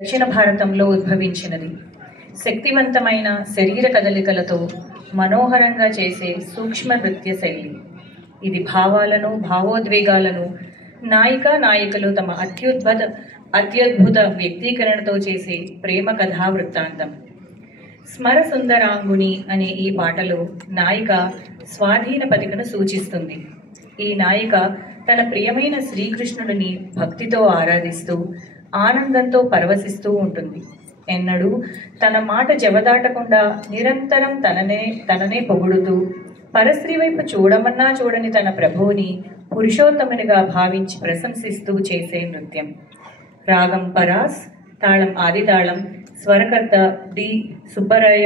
దక్షిణ భారతంలో ఉద్భవించినది. శక్తివంతమైన శరీర కదలికలతో మనోహరంగా చేసే సూక్ష్మ నృత్య శైలి ఇది. భావాలను, భావోద్వేగాలను నాయకులు తమ అత్యద్భుత వ్యక్తీకరణతో చేసే ప్రేమ కథా వృత్తాంతం. స్మర సుందరాంగుని అనే ఈ పాటలో నాయిక స్వాధీన పతికను సూచిస్తుంది. ఈ నాయిక తన ప్రియమైన శ్రీకృష్ణుడిని భక్తితో ఆరాధిస్తూ ఆనందంతో పరవశిస్తూ ఉంటుంది. ఎన్నడూ తన మాట జవదాటకుండా నిరంతరం తననే పొగుడుతూ పరస్త్రీ వైపు చూడమన్నా చూడని తన ప్రభువుని పురుషోత్తమునిగా భావించి ప్రశంసిస్తూ చేసే నృత్యం. రాగం పరాస్, తాళం ఆదితాళం, స్వరకర్త డి సుబ్బరాయ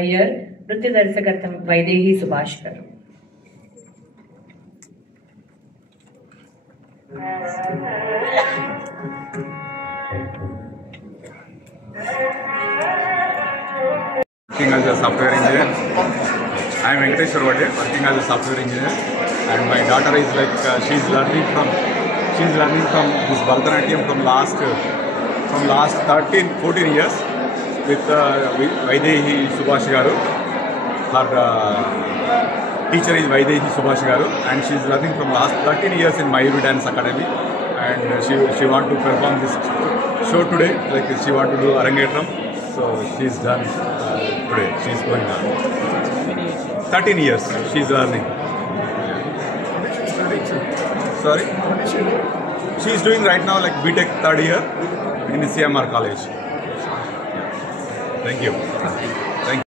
అయ్యర్, నృత్య దర్శకత్వం వైదేహి సుభాష్ గారు. Working as a software engineer. I am Venkateshwar Vade, working as a software engineer, and my daughter is like she's learning from this Bharatanatyam from last 13-14 years with Vaidehi Subhash Garu. Her teacher is Vaidehi Subhash Garu, and she is learning from last 13 years in Mayuru Dance Academy, and she want to perform this show today. Like she want to do Arangetram, so she's done today. She's going on 13 years. She's learning. Sorry, she's doing right now like BTech third year in the CMR college. Thank you. Thank you.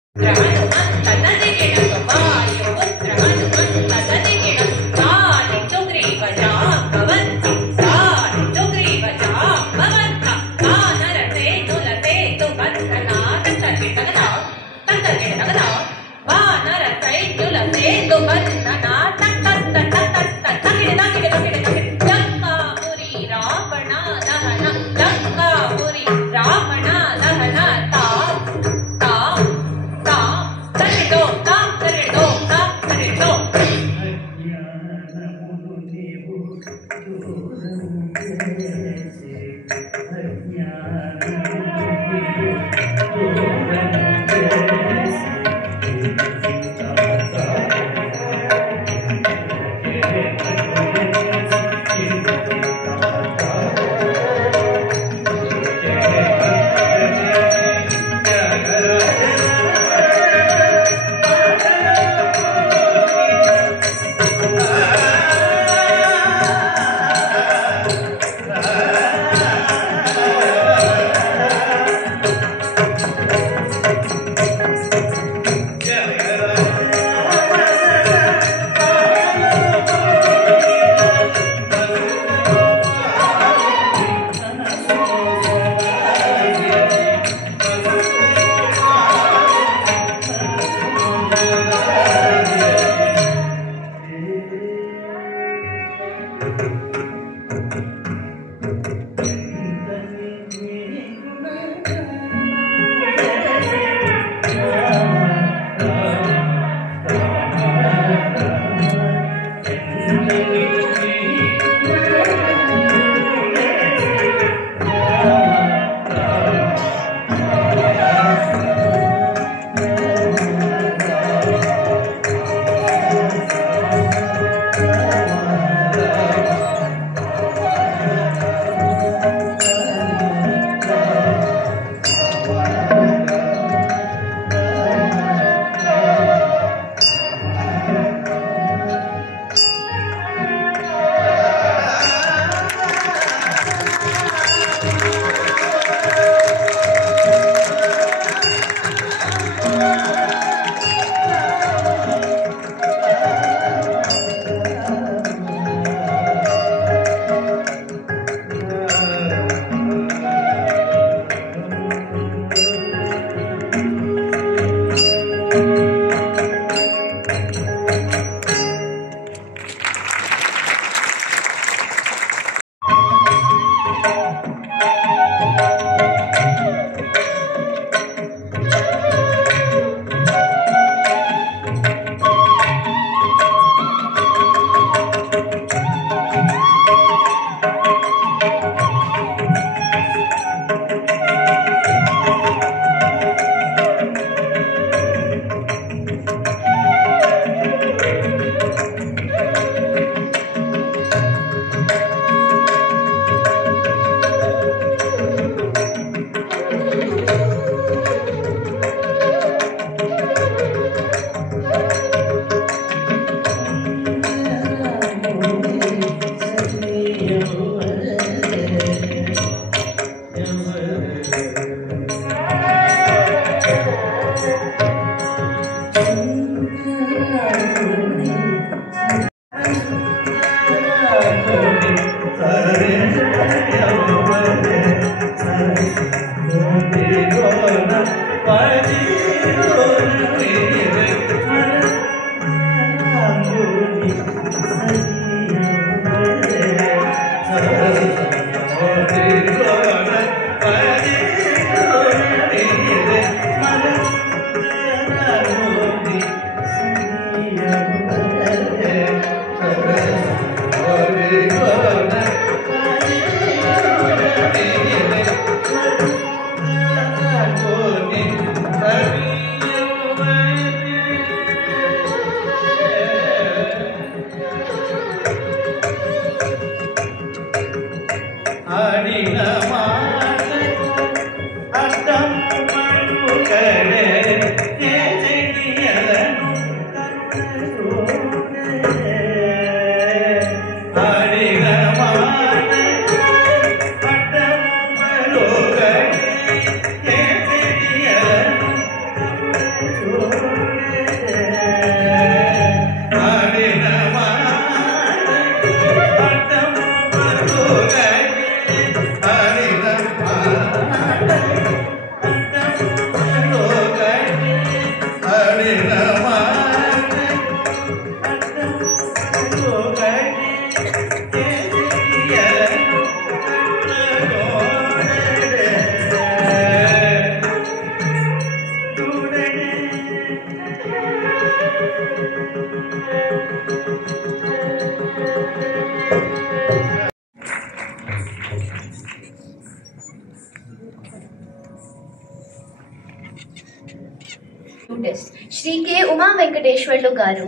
Shri K Uma Venkateswarlu garu.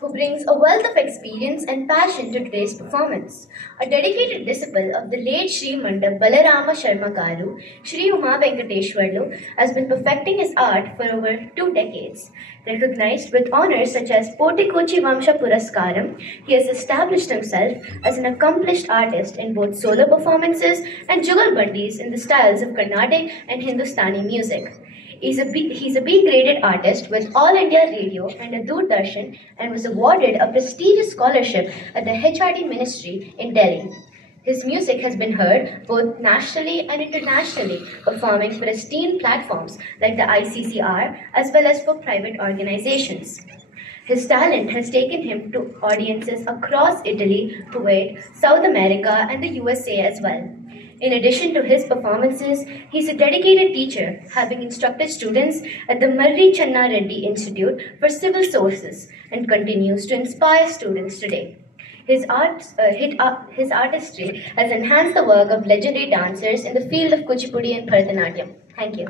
Who brings a wealth of experience and passion to today's performance. A dedicated disciple of the late Sri Manda Balarama Sharma Garu, Sri Uma Venkateshwarlu has been perfecting his art for over 2 decades. Recognized with honors such as Potikochi Vamsha Puraskaram, he has established himself as an accomplished artist in both solo performances and jugalbandis in the styles of Carnatic and Hindustani music. He's a B-graded artist with All India Radio and a Doordarshan, and was awarded a prestigious scholarship at the HRD Ministry in Delhi. His music has been heard both nationally and internationally, performing for esteemed platforms like the ICCR as well as for private organizations. His talent has taken him to audiences across Italy, Kuwait, South America, and the USA as well. In addition to his performances, he is a dedicated teacher, having instructed students at the Marri Channa Reddy Institute for Civil Sources, and continues to inspire students today. His artistry has enhanced the work of legendary dancers in the field of Kuchipudi and Bharatanatyam. Thank you.